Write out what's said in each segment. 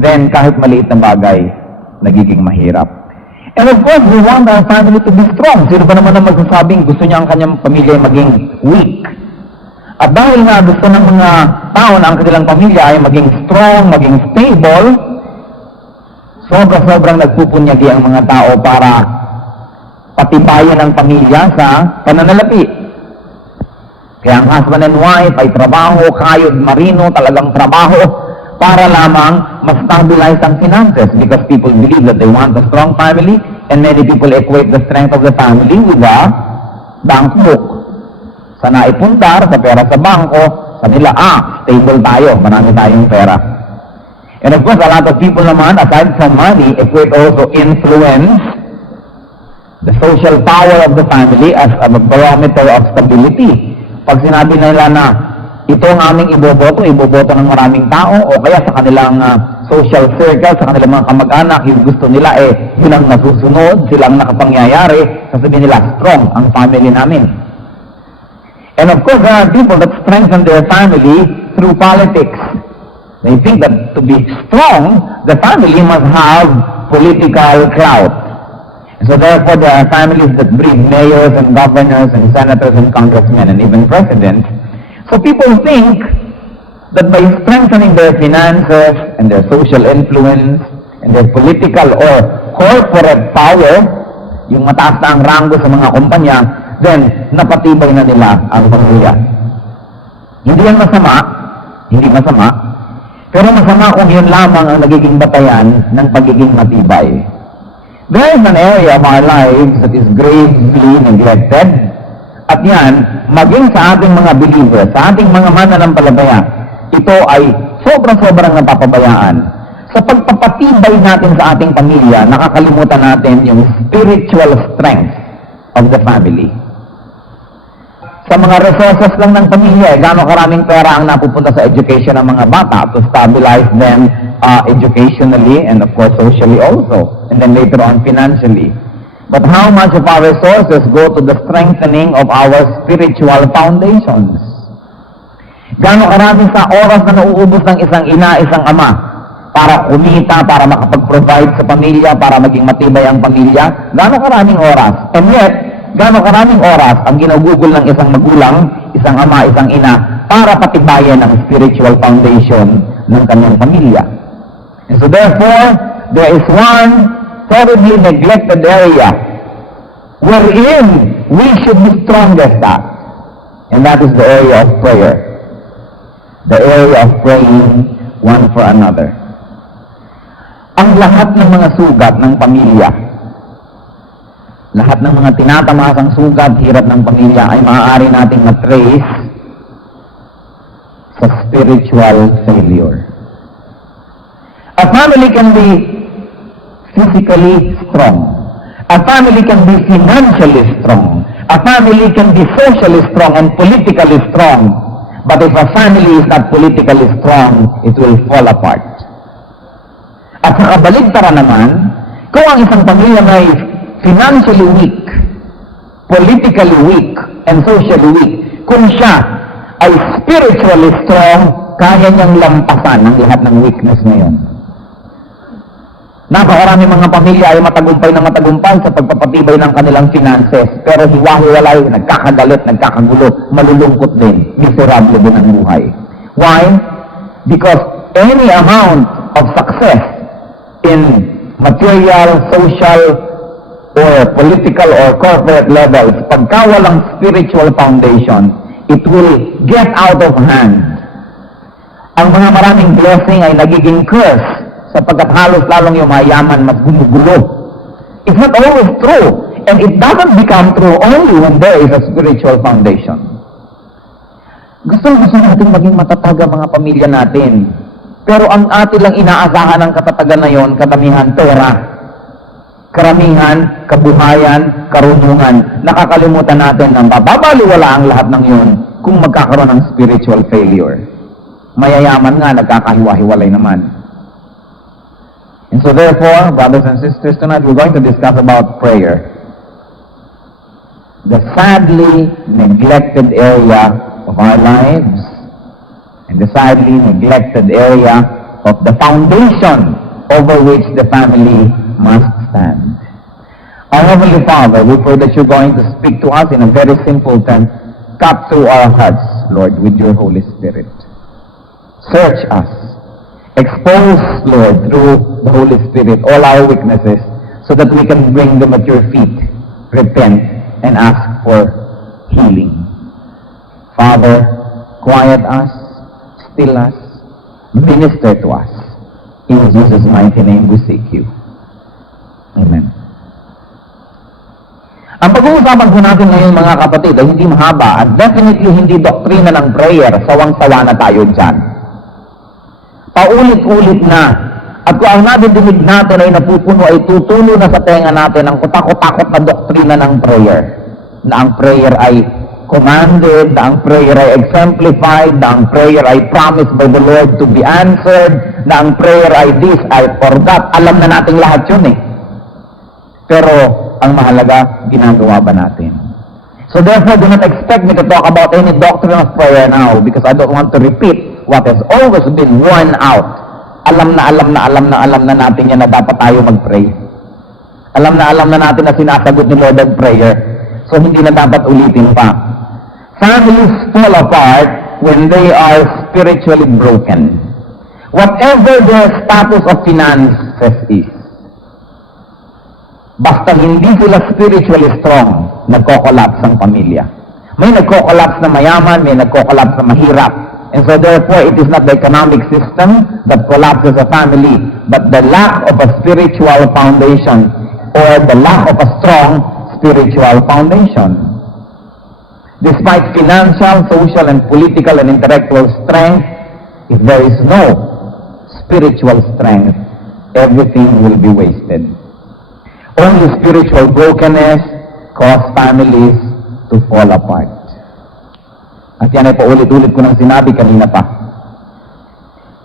then kahit maliit na bagay, nagiging mahirap. And of course, we want our family to be strong. Sino ba naman ang magsasabing gusto niya ang kanyang pamilya maging weak? At dahil nga gusto ng mga tao na ang kanilang pamilya ay maging strong, maging stable, sobrang nagpupunyagi ang mga tao para patibayan ang pamilya sa pananalapi. Kaya ang husband and wife ay trabaho, kayod marino, talagang trabaho para lamang ma-stabilize ang finances, because people believe that they want a strong family, and many people equate the strength of the family with the bank book. Sa naipundar, sa pera sa bangko, sa nila, stable tayo, marami tayong pera. And of course, a lot of people naman, aside from money, equate also influence, the social power of the family as a barometer of stability. Pag sinabi nila na ito ang aming iboboto ng maraming tao, o kaya sa kanilang social circle, sa kanilang mga kamag-anak, yung gusto nila silang nasusunod, silang nakapangyayari, sasabihin nila, strong ang family namin. And of course, there are people that strengthen their family through politics. They think that to be strong, the family must have political clout. So therefore, there are families that breed mayors and governors and senators and congressmen and even presidents. So people think that by strengthening their finances and their social influence and their political or corporate power, yung mataas na ang ranggo sa mga kumpanya, then napatibay na nila ang pamilya. Hindi yan masama, hindi masama, pero masama kung yun lamang ang nagiging batayan ng pagiging matibay. There is an area of our lives that is gravely neglected. At yan, maging sa ating mga believers, sa ating mga mananampalataya, ito ay sobrang napapabayaan. Sa pagpapatibay natin sa ating pamilya, nakakalimutan natin yung spiritual strength of the family. Sa mga resources lang ng pamilya, gaano karaming pera ang napupunta sa education ng mga bata to stabilize them educationally and of course socially also, and then later on financially. But how much of our resources go to the strengthening of our spiritual foundations? Gaano karami sa oras na nauubos ng isang ina, isang ama para kumita, para makapag-provide sa pamilya, para maging matibay ang pamilya? Gaano karaming oras? And yet, gaano karaming oras ang ginugugol ng isang magulang, isang ama, isang ina para patibayan ang spiritual foundation ng kanyang pamilya? And so therefore, there is one terribly neglected area wherein we should be strongest at, and that is the area of prayer, the area of praying one for another. Ang lahat ng mga sugat ng pamilya, lahat ng mga tinatamasang sugat, hirap ng pamilya ay maaari nating matrace sa spiritual failure. A family can be physically strong. A family can be financially strong. A family can be socially strong and politically strong. But if a family is not politically strong, it will fall apart. At sa kabaligtaran naman, kung ang isang pamilya ay financially weak, politically weak, and socially weak, kung siya ay spiritually strong, kaya niyang lampasan ang lahat ng weakness na yun. Napakarami mga pamilya ay matagumpay sa pagpapatibay ng kanilang finances, pero hiwa-hiwalay, nagkakagalit, nagkakagulo, malulungkot din, miserable din ang buhay. Why? Because any amount of success in material, social, or political or corporate levels, pagka walang spiritual foundation, it will get out of hand. Ang mga maraming blessing ay nagiging curse, sapagkat halos lalong yung mayaman mas gumugulo. It's not always true. And it doesn't become true only when there is a spiritual foundation. Gusto natin maging matatag ang mga pamilya natin. Pero ang atin lang inaasahan ng katatagan na yon, karamihan pera. Karamihan, kabuhayan, karunungan. Nakakalimutan natin na mababaliwala ang lahat ng yon kung magkakaroon ng spiritual failure. Mayayaman nga, nagkakahiwa-hiwalay naman. And so therefore, brothers and sisters, tonight we're going to discuss about prayer. The sadly neglected area of our lives, and the sadly neglected area of the foundation over which the family must stand. Our Heavenly Father, we pray that you're going to speak to us in a very simple term. Cut through our hearts, Lord, with your Holy Spirit. Search us. Expose, Lord, through the Holy Spirit, all our weaknesses, so that we can bring them at your feet, repent, and ask for healing. Father, quiet us, still us, minister to us. In Jesus' mighty name we seek you. Amen. Ang pag-uusapan po natin ngayon, mga kapatid, ay hindi mahaba at definitely hindi doktrina ng prayer. Sawang-sawa na tayo dyan. Paulit-ulit na. At kung ang nadidinig natin ay napupuno, ay tutulo na sa tenga natin ang kutakot-takot na doktrina ng prayer. Na ang prayer ay commanded, na ang prayer ay exemplified, na ang prayer ay promised by the Lord to be answered, na ang prayer ay this, ay for that. Alam na natin lahat yun eh. Pero ang mahalaga, ginagawa ba natin? So therefore, do not expect me to talk about any doctrine of prayer now because I don't want to repeat what has always been worn out. Alam na natin yan na dapat tayo mag-pray. Alam na natin na sinasagot ni Lord ang prayer. So hindi na dapat ulitin pa. Families fall apart when they are spiritually broken. Whatever their status of finances is. Basta hindi sila spiritually strong, nagko-collapse ang pamilya. May nagko-collapse na mayaman, may nagko-collapse na mahirap. And so therefore, it is not the economic system that collapses a family, but the lack of a spiritual foundation or the lack of a strong spiritual foundation. Despite financial, social, and political and intellectual strength, if there is no spiritual strength, everything will be wasted. Only spiritual brokenness cause families to fall apart. At yan ay paulit-ulit ko nang sinabi kanina pa.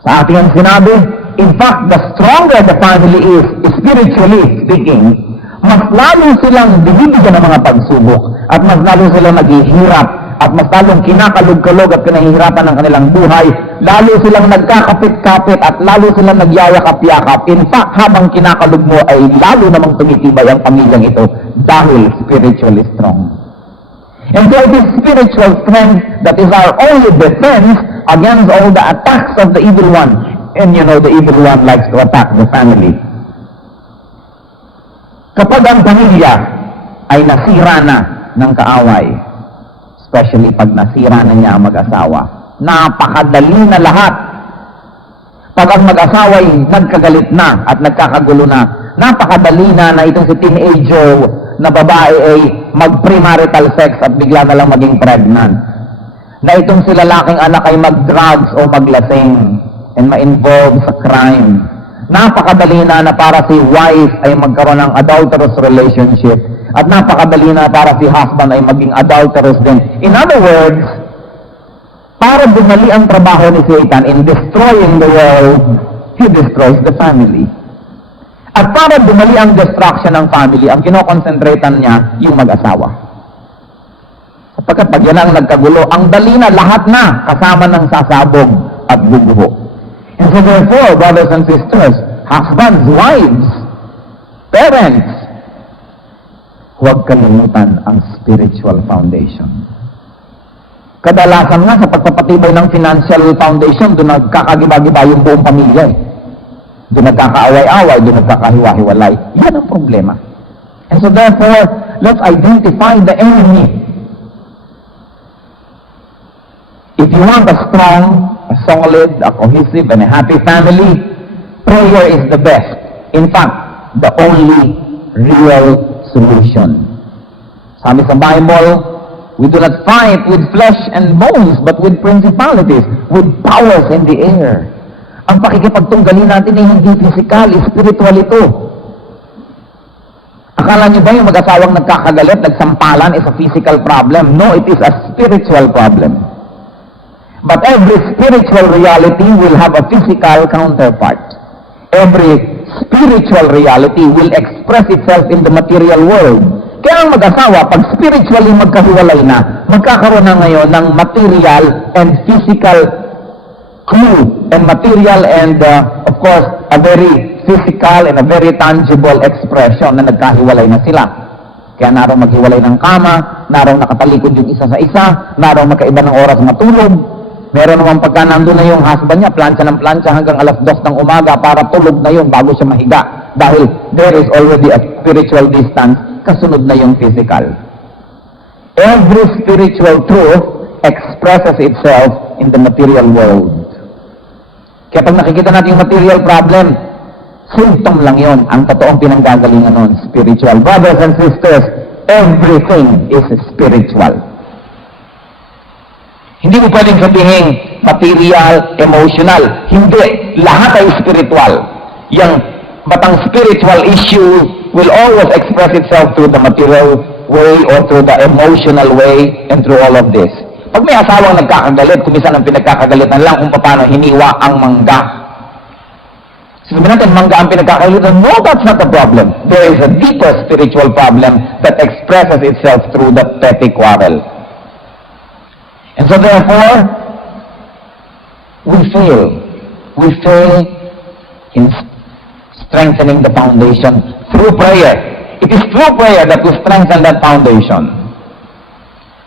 Sa ating ang sinabi, in fact, the stronger the family is, spiritually speaking, mas lalo silang binibigyan ng mga pagsubok, at mas lalo silang naghihirap, at mas lalong kinakalog-kalog at kinahihirapan ng kanilang buhay, lalo silang nagkakapit-kapit at lalo silang nagyayakap-yakap. In fact, habang kinakalog mo ay lalo namang tumitibay ang pamilyang ito dahil spiritually strong. And so it is spiritual strength that is our only defense against all the attacks of the evil one. And you know, the evil one likes to attack the family. Kapag ang pamilya ay nasira na ng kaaway, especially pag nasira na niya ang mag-asawa, napakadali na lahat. Pag ang mag-asawa ay nagkagalit na at nagkakagulo na, napakadali na itong si teenager na babae ay mag-premarital sex at bigla na lang maging pregnant. Na itong si lalaking anak ay mag-drugs o maglasing and ma-involve sa crime. Napakadali na para si wife ay magkaroon ng adulterous relationship at napakadali na para si husband ay maging adulterous din. In other words, para bumali ang trabaho ni Satan in destroying the world, he destroys the family. At para bumali ang destruction ng family, ang kinokonsentratan niya yung mag-asawa. Sapagkat pag yan ang nagkagulo, ang dali na lahat na kasama ng sasabog at bubuho. And so therefore, brothers and sisters, husbands, wives, parents, huwag kalimutan ang spiritual foundation. Kadalasan nga sa pagpapatibay ng financial foundation, doon nagkakagiba-giba yung buong pamilya. Doon nagkakaaway-away, doon nagkakahiwa-hiwalay. Yan ang problema. And so therefore, let's identify the enemy. If you want a strong, a solid, a cohesive, and a happy family, prayer is the best. In fact, the only real solution. Sabi sa Bible, we do not fight with flesh and bones, but with principalities, with powers in the air. Ang pakikipagtunggali natin ay hindi physical, spiritual ito. Akala niyo ba yung mag-asawang nagkakagalit, nagsampalan is a physical problem? No, it is a spiritual problem. But every spiritual reality will have a physical counterpart. Every spiritual reality will express itself in the material world. Kaya ang mag-asawa, pag spiritually magkahiwalay na, magkakaroon na ngayon ng material and physical crude and material and of course a very physical and a very tangible expression na nagkahiwalay na sila. Kaya naroong maghiwalay ng kama, naroong nakatalikod yung isa sa isa, naroong magkaiba ng oras matulog. Meron naman pagka nandun na yung husband niya, plancha ng plancha hanggang alas 2 ng umaga para tulog na yun bago siya mahiga. Dahil there is already a spiritual distance, kasunod na yung physical. Every spiritual truth expresses itself in the material world. Kaya pag nakikita natin yung material problem, symptom lang yon. Ang totoong pinanggagalingan nun, spiritual. Brothers and sisters, everything is spiritual. Hindi mo pwedeng sabihin material, emotional. Hindi. Lahat ay spiritual. Yang batang spiritual issue will always express itself through the material way or through the emotional way and through all of this. Pag may asawang nagkakagalit, kumisan ang pinagkakagalitan lang kung paano hiniwa ang mangga. Sabihin natin, mangga ang pinagkakagalitan. No, that's not the problem. There is a deeper spiritual problem that expresses itself through the petty quarrel. And so therefore, we fail. We fail in strengthening the foundation through prayer. It is through prayer that we strengthen that foundation.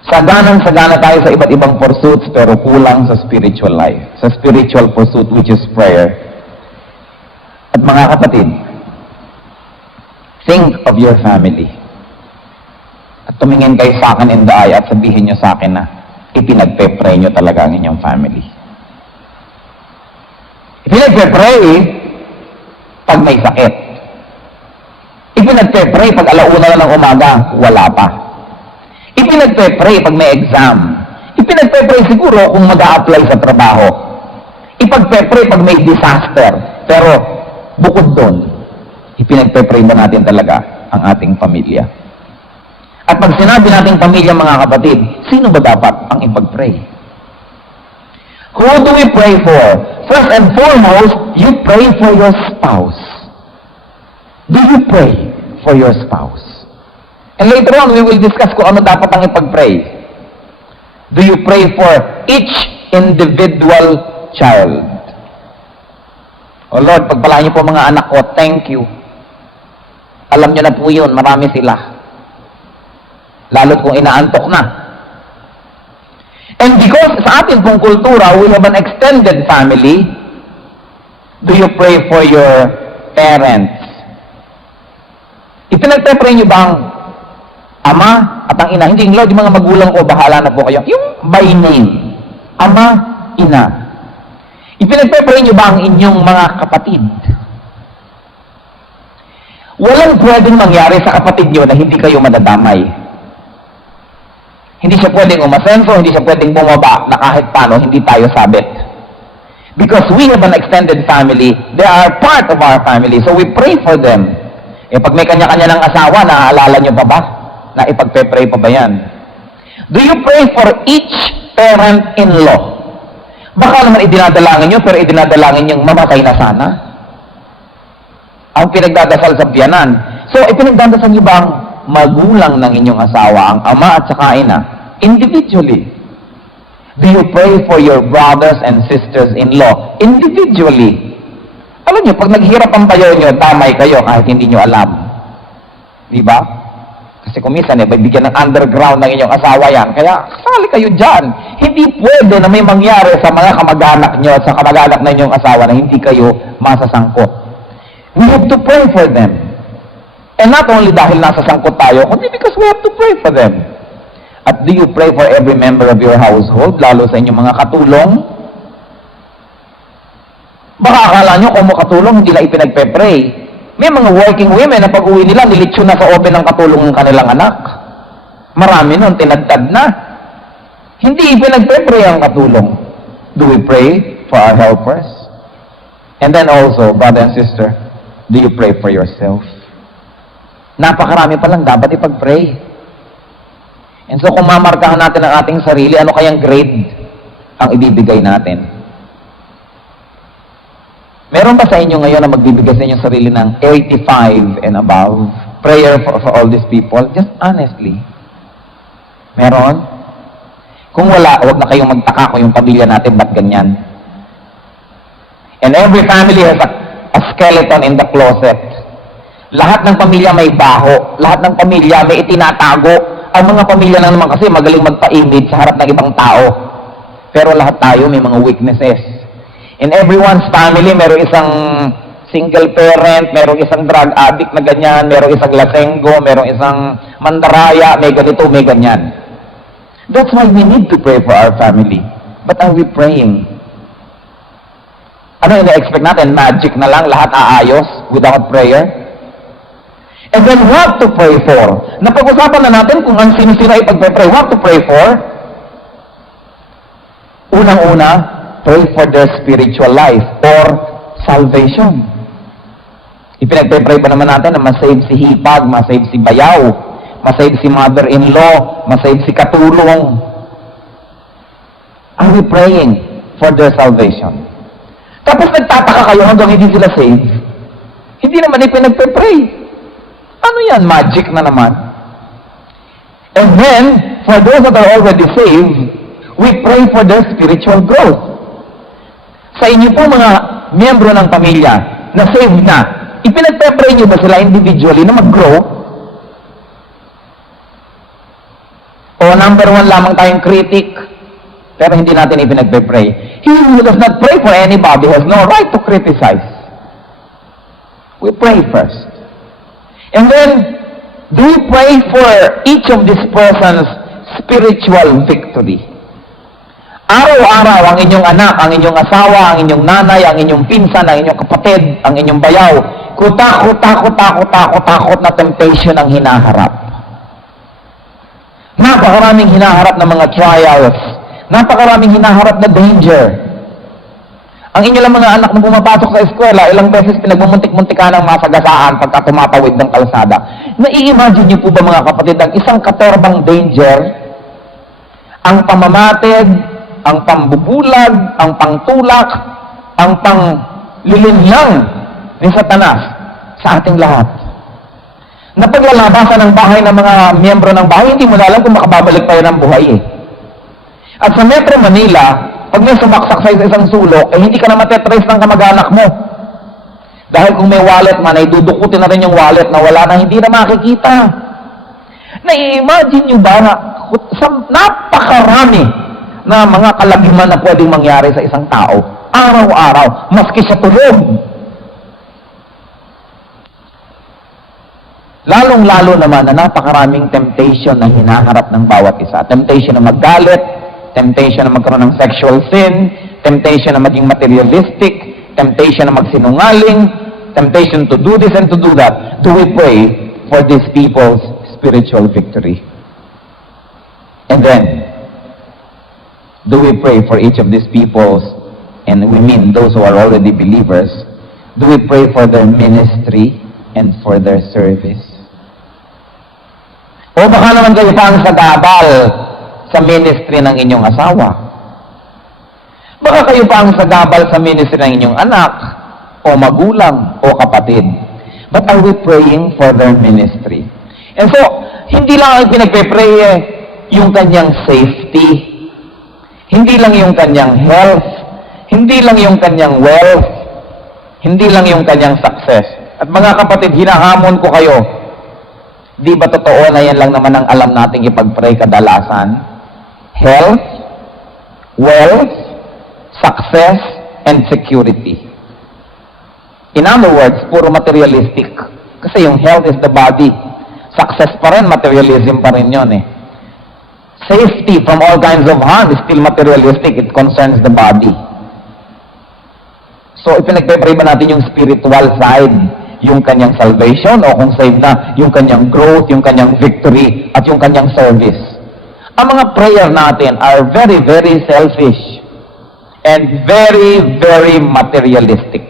Saganang-sagana tayo sa iba't ibang pursuits pero kulang sa spiritual life. Sa spiritual pursuit which is prayer. At mga kapatid, think of your family. At tumingin kayo sa akin in the eye at sabihin nyo sa akin na ipinagpe-pray nyo talaga ang inyong family. Ipinagpe-pray pag may sakit. Ipinagpe-pray pag alauna na ng umaga, wala pa. Ipinagpe-pray pag may exam. Ipinagpe-pray siguro kung mag-a-apply sa trabaho. Ipagpe-pray pag may disaster. Pero bukod doon, ipinagpe-pray ba natin talaga ang ating pamilya? At pag sinabi nating pamilya, mga kapatid, sino ba dapat ang ipag-pray? Who do we pray for? First and foremost, you pray for your spouse. Do you pray for your spouse? And later on, we will discuss kung ano dapat ang ipag-pray. Do you pray for each individual child? Oh Lord, pagpalaan niyo po mga anak ko, thank you. Alam niyo na po yun, marami sila. Lalo't kung inaantok na. And because sa atin pong kultura, we have an extended family, do you pray for your parents? Ipinagpe-pray niyo bang ama at ang ina? Hindi, Lord, yung mga magulang ko, bahala na po kayo. Yung by name. Ama, ina. Ipinagpe-pray niyo ba ang inyong mga kapatid? Walang pwedeng mangyari sa kapatid niyo na hindi kayo madadamay. Hindi siya pwedeng umasenso, hindi siya pwedeng bumaba na kahit paano hindi tayo sabit. Because we have an extended family, they are part of our family, so we pray for them. Eh pag may kanya-kanya ng asawa, naaalala niyo pa ba? Na ipagpe-pray pa ba yan? Do you pray for each parent-in-law? Baka naman idinadalangin niyo, pero idinadalangin niyong mamatay na sana. Ang pinagdadasal sa biyanan. So, ipinagdadasal niyo ba ang magulang ng inyong asawa, ang ama at saka ina, individually? Do you pray for your brothers and sisters-in-law individually? Alam niyo, pag naghirap ang bayo niyo, damay kayo kahit hindi niyo alam. Di ba? Kasi kung minsan, bigyan ng underground ng inyong asawa yan. Kaya, sali kayo dyan. Hindi pwede na may mangyari sa mga kamag-anak niyo at sa kamag-anak ng inyong asawa na hindi kayo masasangkot. We have to pray for them. And not only dahil nasa sangkot tayo, kundi because we have to pray for them. At do you pray for every member of your household, lalo sa inyong mga katulong? Baka akala nyo kung makatulong, hindi na ipinagpe-pray. May mga working women na pag-uwi nila, nilitsyo na sa open ng katulong ng kanilang anak. Marami nun, tinagtad na. Hindi ipinagpe-pray ang katulong. Do we pray for our helpers? And then also, brother and sister, do you pray for yourself? Napakarami pa lang dapat ipag-pray. And so kung mamarkahan natin ang ating sarili, ano kayang grade ang ibibigay natin? Meron ba sa inyo ngayon na magbibigay sa inyong sarili ng 85 and above? Prayer for all these people? Just honestly. Meron? Kung wala, huwag na kayong magtaka kung yung pamilya natin ba't ganyan. And every family has a skeleton in the closet. Lahat ng pamilya may baho. Lahat ng pamilya may itinatago. Ang mga pamilya lang naman kasi magaling magpa-image sa harap ng ibang tao. Pero lahat tayo may mga weaknesses. In everyone's family, merong isang single parent, merong isang drug addict na ganyan, merong isang lasenggo, merong isang mandaraya, may ganito, may ganyan. That's why we need to pray for our family. But are we praying? Ano yung na-expect natin? Magic na lang, lahat aayos without prayer? And then what to pray for? Napag-usapan na natin kung ang sino-sino ay pag-pray. What to pray for? Unang-una, pray for their spiritual life or salvation. Ipinag-pray ba naman natin na masave si Hipag, masave si Bayaw, masave si mother-in-law, masave si Katulong? Are we praying for their salvation? Tapos nagtataka kayo hanggang hindi sila save. Hindi naman ipinag-pray. Ano yan? Magic na naman. And then, for those that are already saved, we pray for their spiritual growth. Sa inyo po mga miyembro ng pamilya na saved na, ipinagpe-pray niyo ba sila individually na mag-grow? O number one lamang tayong critic, pero hindi natin ipinagpe-pray. He who does not pray for anybody has no right to criticize. We pray first. And then, do we pray for each of these persons' spiritual victory? Araw-araw, ang inyong anak, ang inyong asawa, ang inyong nanay, ang inyong pinsan, ang inyong kapatid, ang inyong bayaw, takot na temptation ang hinaharap. Napakaraming hinaharap na mga trials. Napakaraming hinaharap na danger. Ang inyo lang mga anak na pumapasok sa eskwela, ilang beses pinagmumuntik-muntikan ng masagasaan pagka tumapawid ng kalsada. Nai-imagine niyo po ba mga kapatid, ang isang katorbang danger, ang pamamatid, ang pambubulag, ang pangtulak, ang panglilinlang ni Satanas sa ating lahat. Napaglalabasan ng bahay ng mga miyembro ng bahay, hindi mo na alam kung makababalik tayo ng buhay eh. At sa Metro Manila, pag may sumaksak sa isang sulok, hindi ka na matetrace ng kamag-anak mo. Dahil kung may wallet man, ay dudukutin na rin yung wallet na wala na, hindi na makikita. Nai-imagine nyo ba na napakarami na mga kalagiman na pwedeng mangyari sa isang tao, araw-araw, maski siya tulog. Lalong-lalo naman na napakaraming temptation na hinaharap ng bawat isa. Temptation na maggalit, temptation na magkaroon ng sexual sin, temptation na maging materialistic, temptation na magsinungaling, temptation to do this and to do that. Do we pray for these people's spiritual victory? And then, do we pray for each of these people's, and we mean those who are already believers, do we pray for their ministry and for their service? O baka naman kayo pang sagabal sa ministry ng inyong asawa. Baka kayo pang sagabal sa ministry ng inyong anak, o magulang, o kapatid. But are we praying for their ministry? And so, hindi lang ang pinagpe-pray yung kanyang safety, hindi lang yung kanyang health, hindi lang yung kanyang wealth, hindi lang yung kanyang success. At mga kapatid, hinahamon ko kayo, di ba totoo na yan lang naman ang alam nating ipag-pray kadalasan? Health, wealth, success, and security. In other words, puro materialistic. Kasi yung health is the body. Success pa rin, materialism pa rin yun eh. Safety from all kinds of harm is still materialistic. It concerns the body. So, ipinagpe-pray ba natin yung spiritual side, yung kanyang salvation, o kung saved na, yung kanyang growth, yung kanyang victory, at yung kanyang service? Ang mga prayer natin are very, very selfish and very, very materialistic.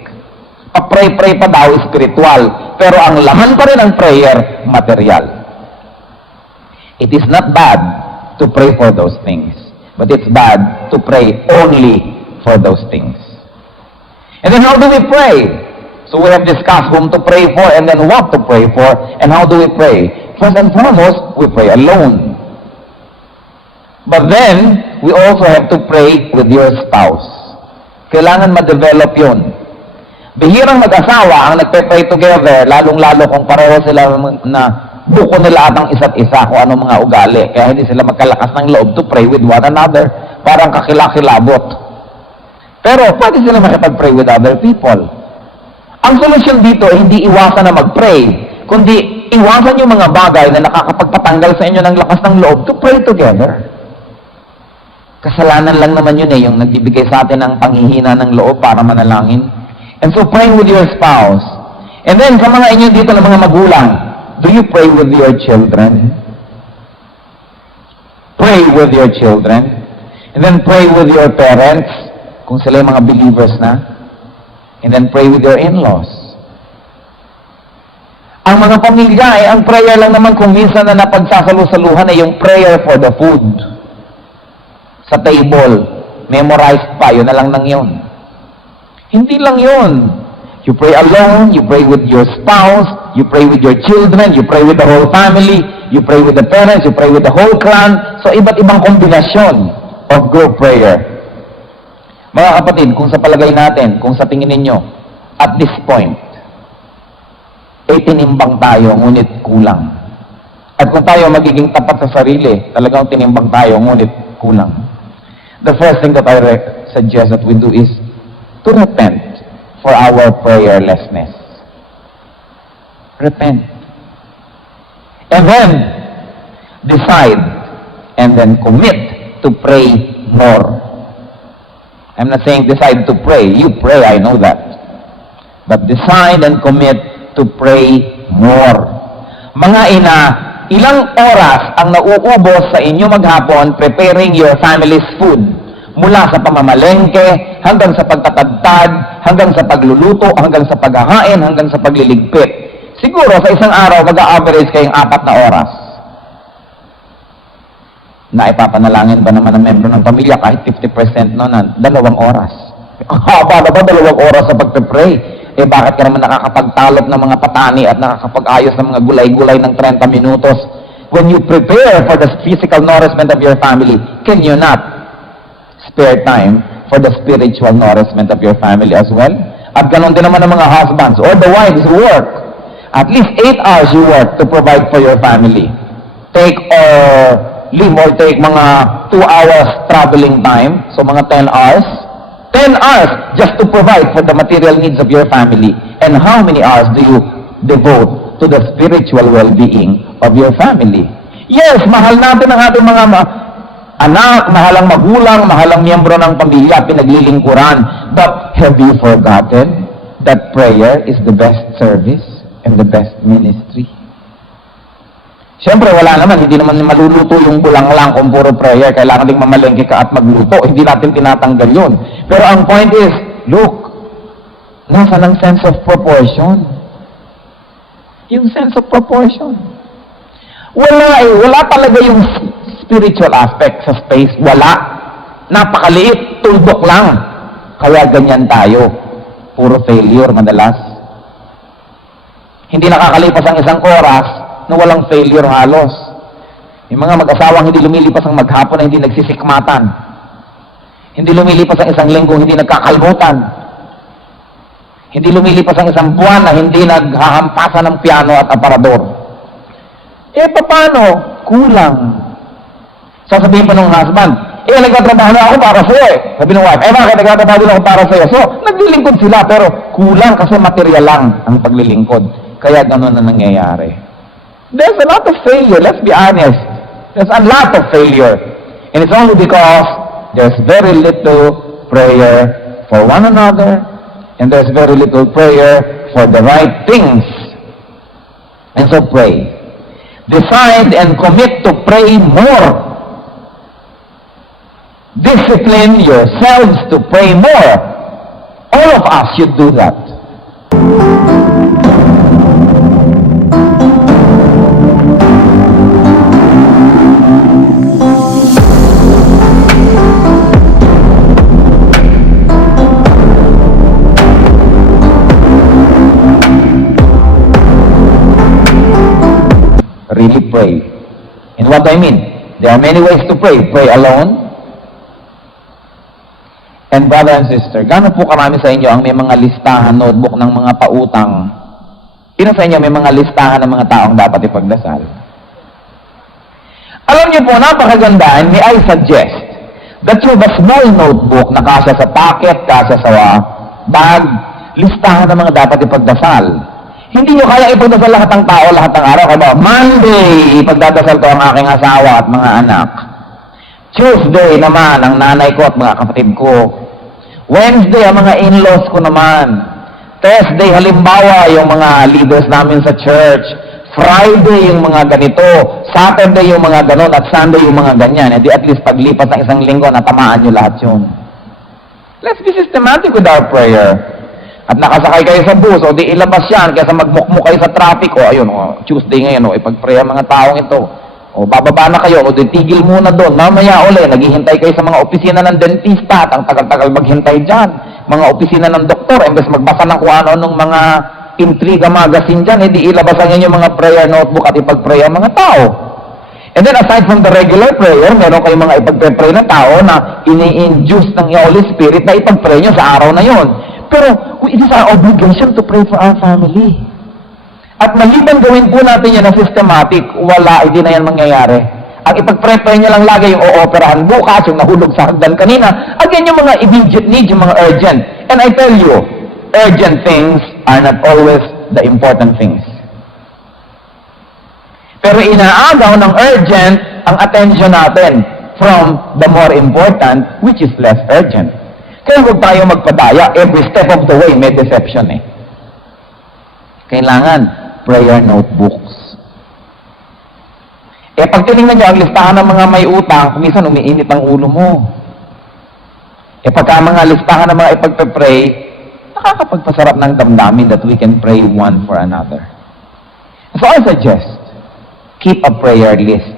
Pa-pray-pray pa daw spiritual, pero ang laman pa rin ng prayer, material. It is not bad to pray for those things, but it's bad to pray only for those things. And then how do we pray? So we have discussed whom to pray for and then what to pray for, and how do we pray? First and foremost, we pray alone. But then, we also have to pray with your spouse. Kailangan ma-develop yun. Bihirang mag-asawa ang nagpe-pray together, lalong-lalo kung pareho sila na buko nila at ang isa't isa kung anong mga ugali. Kaya hindi sila magkalakas ng loob to pray with one another. Parang kakilakilabot. Pero pwede sila makipag-pray with other people. Ang solusyon dito, hindi iwasan na mag-pray, kundi iwasan yung mga bagay na nakakapagpatanggal sa inyo ng lakas ng loob to pray together. Kasalanan lang naman yun yung nagbibigay sa atin ng panghihina ng loob para manalangin. And so pray with your spouse. And then sa mga inyo dito ng mga magulang, do you pray with your children? Pray with your children. And then pray with your parents, kung sila yung mga believers na. And then pray with your in-laws. Ang mga pamilya ang prayer lang naman kung minsan na napagsasalusaluhan ay yung prayer for the food. Sa table, memorized pa, yun na lang yun. Hindi lang yun. You pray alone, you pray with your spouse, you pray with your children, you pray with the whole family, you pray with the parents, you pray with the whole clan. So, iba't ibang kombinasyon of group prayer. Mga kapatid, kung sa palagay natin, kung sa tingin ninyo, at this point, tinimbang tayo, ngunit kulang. At kung tayo magiging tapat sa sarili, talagang tinimbang tayo, ngunit kulang. The first thing that I suggest that we do is to repent for our prayerlessness. Repent. And then, decide and then commit to pray more. I'm not saying decide to pray. You pray, I know that. But decide and commit to pray more. Mga ina, ilang oras ang nauubos sa inyo maghapon preparing your family's food? Mula sa pamamalengke, hanggang sa pagtatadtad, hanggang sa pagluluto, hanggang sa paghahain, hanggang sa pagliligpit. Siguro sa isang araw, mag-a-average kayong 4 na oras. Na ipapanalangin ba naman ng membro ng pamilya kahit 50% no, na 2 oras? Haba na ba 2 oras sa pagpe-pray? Bakit ka naman nakakapagtalop ng mga patani at nakakapag-ayos ng mga gulay-gulay ng 30 minutos? When you prepare for the physical nourishment of your family, can you not spare time for the spiritual nourishment of your family as well? At ganon din naman ng mga husbands or the wives who work. At least 8 hours you work to provide for your family. Take mga 2 hours traveling time, so mga 10 hours. 10 hours just to provide for the material needs of your family. And how many hours do you devote to the spiritual well-being of your family? Yes, mahal natin ang ating mga anak, mahalang magulang, mahalang miyembro ng pamilya, pinaglilingkuran. But have you forgotten that prayer is the best service and the best ministry? Siyempre, wala naman, hindi naman maluluto yung bulang lang kung puro prayer. Kailangan ding mamalengke ka at magluto. Hindi natin tinatanggal yun. Pero ang point is, look, nasa ng sense of proportion. Yung sense of proportion. Wala talaga yung spiritual aspect sa space. Wala. Napakaliit, tuldok lang. Kaya ganyan tayo. Puro failure madalas. Hindi nakakalipas ang isang oras na walang failure halos. Yung mga mag-asawang hindi lumilipas ang maghapon na hindi nagsisikmatan. Hindi lumilipas ang isang linggo hindi nagkakalmutan. Hindi lumilipas ang isang buwan na hindi naghahampasan ng piano at aparador. Paano? Kulang. Sasabihin pa ng husband, nagtatrabaho na ako para sa'yo Sabi ng wife, bakit nagtatrabaho din ako para sa'yo? So, naglilingkod sila pero kulang kasi material lang ang paglilingkod. Kaya gano'n na nangyayari. There's a lot of failure, let's be honest. There's a lot of failure. And it's only because there's very little prayer for one another, and there's very little prayer for the right things. And so pray. Decide and commit to pray more. Discipline yourselves to pray more. All of us should do that. Really pray. And what do I mean? There are many ways to pray. Pray alone. And brother and sister, gaano po karami sa inyo ang may mga listahan, notebook ng mga pautang? Sino sa inyo may mga listahan ng mga taong dapat ipagdasal? Alam niyo po, napakaganda, and may I suggest that you have a small notebook na kasya sa pocket, kasya sa bag, listahan ng mga dapat ipagdasal. Hindi nyo kaya ipagdasal lahat ng tao, lahat ng araw. Kaya Monday, ipagdadasal ko ang aking asawa at mga anak. Tuesday naman, ang nanay ko at mga kapatid ko. Wednesday, ang mga in-laws ko naman. Thursday, halimbawa, yung mga leaders namin sa church. Friday, yung mga ganito. Saturday, yung mga ganon. At Sunday, yung mga ganyan. Hindi at least paglipas ng isang linggo, natamaan nyo lahat yun. Let's be systematic with our prayer. At nakasakay kayo sa bus, o di ilabas yan, kaysa magmukmuk kayo sa traffic, o ayun, o, Tuesday ngayon, o ipag-pray ang mga taong ito. O bababa na kayo, o di tigil muna doon. Mamaya uli, naghihintay kayo sa mga opisina ng dentista, at ang tagal-tagal maghintay dyan. Mga opisina ng doktor, imbes magbasa ng kung ano-anong mga intriga magazine dyan, hindi ilabasan niyo yung mga prayer notebook at ipag-pray ang mga tao. And then aside from the regular prayer, meron kayong mga ipag-pray na tao na ini-induce ng Holy Spirit na ipag-pray nyo sa araw na yon. Pero it is our obligation to pray for our family. At maliban gawin po natin yan na systematic, wala, hindi na yan mangyayari. Ang ipag-pray nyo lang lagi yung ooperahan bukas, yung nahulog sa hagdan kanina, again yung mga immediate needs, yung mga urgent. And I tell you, urgent things are not always the important things. Pero inaagaw ng urgent ang attention natin from the more important, which is less urgent. Kaya huwag tayo magpadaya. Every step of the way, may deception eh. Kailangan prayer notebooks. Eh pag tinignan nyo ang listahan ng mga may utang, kumisan umiinit ang ulo mo. Eh pagka mga listahan ng mga ipagpe-pray, nakakapagpasarap ng damdamin that we can pray one for another. So I suggest, keep a prayer list.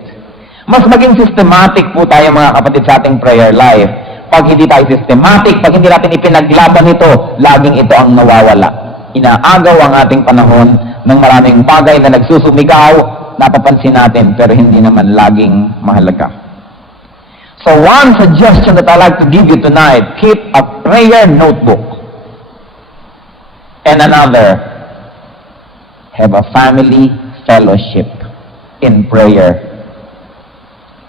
Mas maging systematic po tayo mga kapatid sa ating prayer life. Pag hindi tayo systematic, pag hindi natin ipinaglaban ito, laging ito ang nawawala. Inaagaw ang ating panahon ng maraming bagay na nagsusumigaw, napapansin natin, pero hindi naman laging mahalaga. So one suggestion that I like to give you tonight, keep a prayer notebook. And another, have a family fellowship in prayer.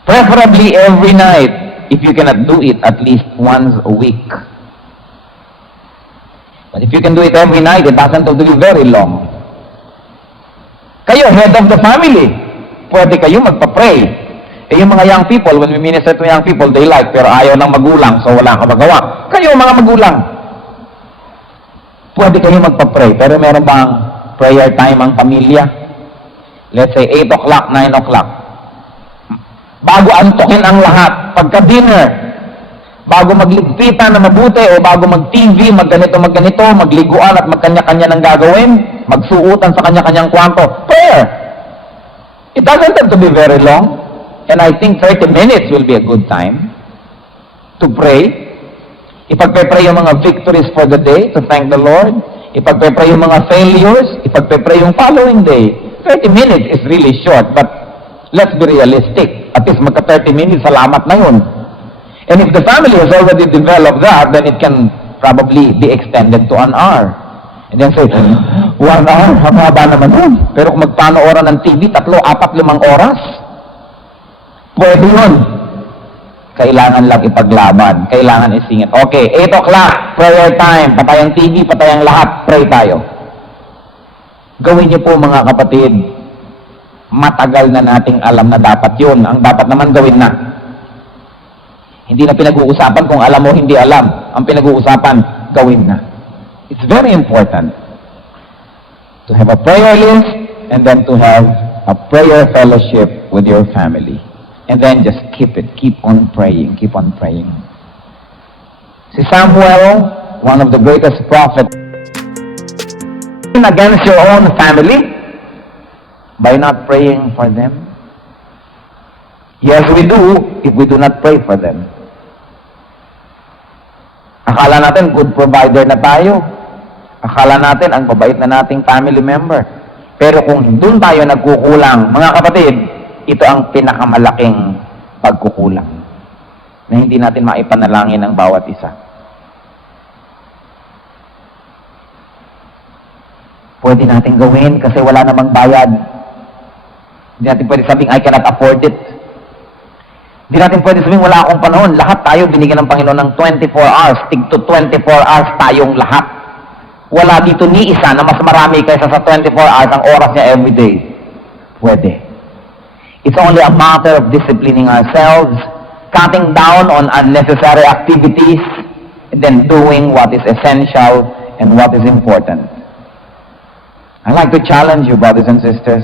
Preferably every night. If you cannot do it, at least once a week. But if you can do it every night, it doesn't have to be very long. Kayo, head of the family, pwede kayo magpa-pray. Eh yung mga young people, when we minister to young people, they like, pero ayaw ng magulang, so wala kang magawa. Kayo, mga magulang, pwede kayo magpa-pray, pero meron bang prayer time ang pamilya? Let's say 8 o'clock, 9 o'clock. Bago antukin ang lahat, pagka-dinner, bago magligpitan na mabuti, o bago mag-TV, magganito, magliguan at magkanya-kanya ng gagawin, magsuutan sa kanya-kanyang kwarto, prayer. It doesn't have to be very long, and I think 30 minutes will be a good time to pray. Ipagpe-pray yung mga victories for the day, to thank the Lord. Ipagpe-pray yung mga failures, ipagpe-pray yung following day. 30 minutes is really short, but let's be realistic. At least magka 30 minutes, salamat na yun. And if the family has already developed that, then it can probably be extended to 1 hour. And then say, 1 hour, haba naman yun. Pero kung magpanooran ng TV, 3, 4, 5 oras, pwede yun. Kailangan lang ipaglaban. Kailangan isingit. Okay, 8 o'clock, prayer time. Patay ang TV, patay ang lahat. Pray tayo. Gawin niyo po mga kapatid, matagal na nating alam na dapat yun. Ang dapat naman gawin na. Hindi na pinag-uusapan kung alam mo, hindi alam. Ang pinag-uusapan, gawin na. It's very important to have a prayer list and then to have a prayer fellowship with your family. And then just keep it. Keep on praying. Keep on praying. Si Samuel, one of the greatest prophets, against your own family, by not praying for them? Yes, we do, if we do not pray for them. Akala natin good provider na tayo. Akala natin ang babait na nating family member. Pero kung doon tayo nagkukulang, mga kapatid, ito ang pinakamalaking pagkukulang na hindi natin maipanalangin ang bawat isa. pwede natin gawin kasi wala namang bayad. Hindi natin pwede sabing, I cannot afford it. Hindi natin pwede sabing, wala akong panahon. Lahat tayo binigyan ng Panginoon ng 24 hours. Tig to 24 hours tayong lahat. Wala dito ni isa na mas marami kaysa sa 24 hours ang oras niya everyday. Pwede. It's only a matter of disciplining ourselves, cutting down on unnecessary activities, and then doing what is essential and what is important. I'd like to challenge you, brothers and sisters,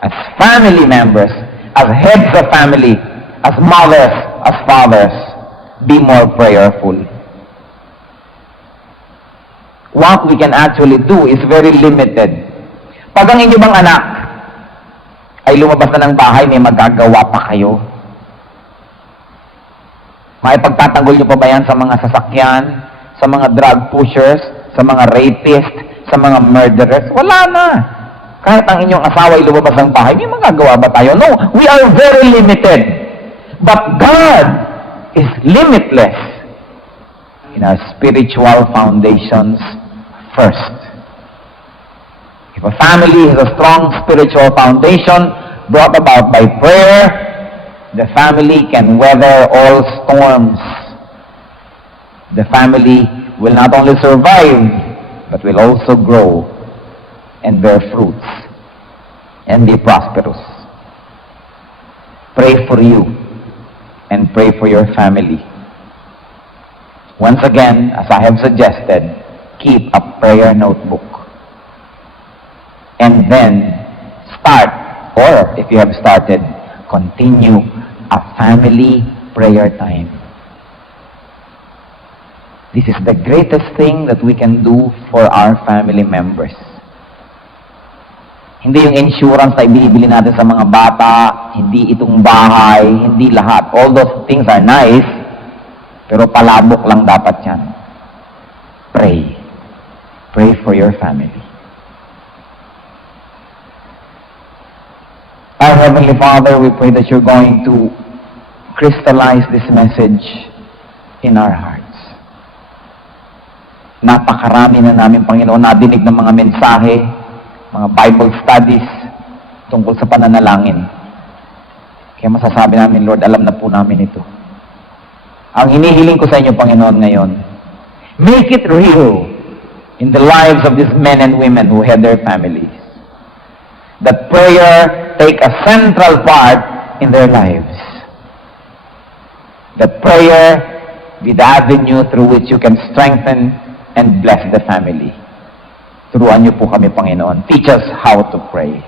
as family members, as heads of family, as mothers, as fathers, be more prayerful. What we can actually do is very limited. Pag ang inyong bang anak ay lumabas na ng bahay, may magagawa pa kayo. Maipagtatanggol nyo pa ba yan sa mga sasakyan, sa mga drug pushers, sa mga rapists, sa mga murderers? Wala na. Kahit ang inyong asawa ay lumabas ng bahay, may magagawa ba tayo? No, we are very limited. But God is limitless in our spiritual foundations first. If a family has a strong spiritual foundation brought about by prayer, the family can weather all storms. The family will not only survive, but will also grow and bear fruits and be prosperous. Pray for you and pray for your family. Once again, as I have suggested, keep a prayer notebook. And then start, or if you have started, continue a family prayer time. This is the greatest thing that we can do for our family members. Hindi yung insurance na ibibili natin sa mga bata, hindi itong bahay, hindi lahat. All those things are nice, pero palabok lang dapat yan. Pray. Pray for your family. Our Heavenly Father, we pray that you're going to crystallize this message in our hearts. Napakarami na namin, Panginoon, nadinig ng mga mensahe, mga Bible studies tungkol sa pananalangin. Kaya masasabi namin, Lord, alam na po namin ito. Ang hinihiling ko sa inyo, Panginoon, ngayon, make it real in the lives of these men and women who had their families. That prayer take a central part in their lives. That prayer be the avenue through which you can strengthen and bless the family. Turuan niyo po kami, Panginoon. Teach us how to pray.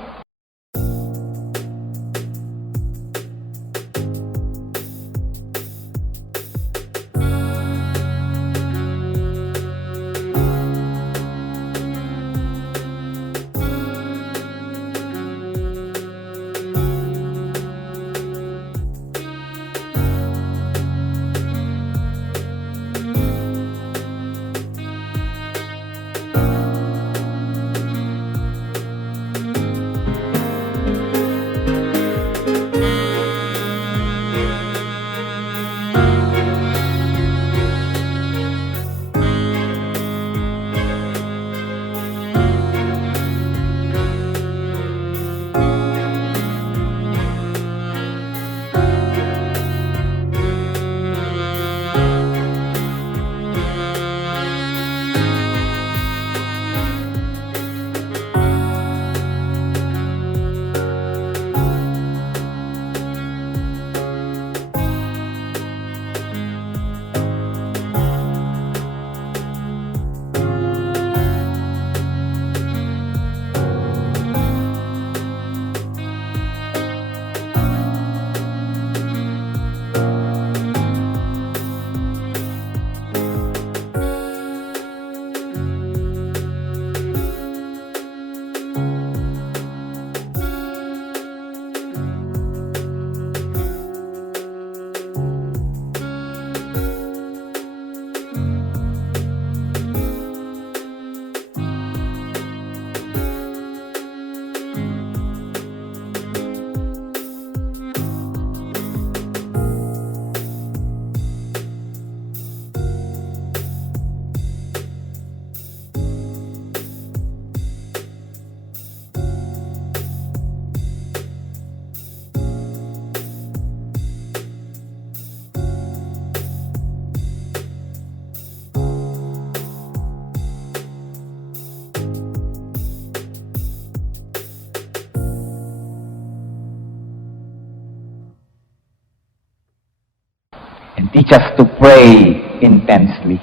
And teach us to pray intensely.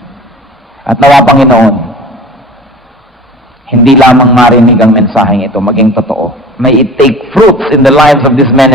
At nawa, Panginoon, hindi lamang marinig ang mensaheng ito, maging totoo. May it take fruits in the lives of these men